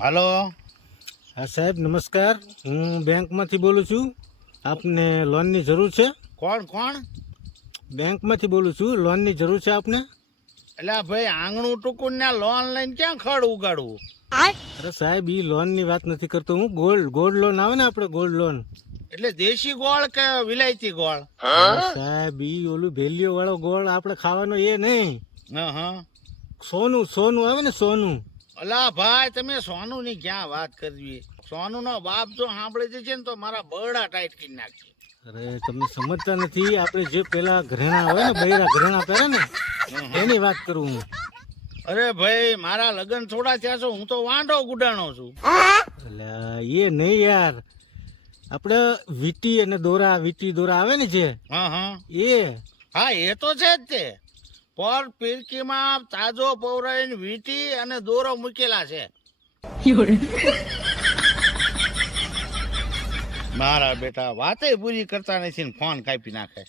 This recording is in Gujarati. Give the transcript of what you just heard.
હાલો. હા સાહેબ નમસ્કાર, હું બેંકમાંથી બોલું છું. આપને લોનની જરૂર છે? કોણ? બેંકમાંથી બોલું છું. લોનની જરૂર છે આપને? એટલે ભાઈ આંગણું ટૂંકું ને લોન લઈને ક્યાં ખડ ઉગાડવું? અરે સાહેબ ઈ લોનની વાત નથી કરતો હું. ગોલ્ડ લોન આવે ને આપણે ગોલ્ડ લોન. એટલે દેશી ગોળ કે વિલાયતી ગોળ? સાહેબ ઈ ઓલું ભેલિયો વાળો ગોળ આપણે ખાવાનો એ નહીં. હા. સોનું આવે ને સોનું. અલા ભાઈ તમે સોનું ની ક્યાં વાત કરવી? સોનું નો બાપ જો સાંભળે છે ને તો મારા બરડા ટાઈટ કરી નાખશે. અરે તમને સમજતા નથી. આપણે જે પેલા ઘરેણા હોય ને બૈરા ઘરેણા પહેરે ને એની વાત કરું હું. અરે ભાઈ મારા લગ્ન થોડા થયા છે, હું તો વાંઢો ગુડાણો છું. એટલે એ નહીં યાર, આપણે વીટી અને વીટી દોરા આવે ને જે હા એ તો છે જ તે. પર પીરકીમાં તાજો પૌરાઈને વીટી અને દોરો મૂકેલા છે. મારા બેટા વાતે પૂરી કરતા નથી ને ફોન કાપી નાખે.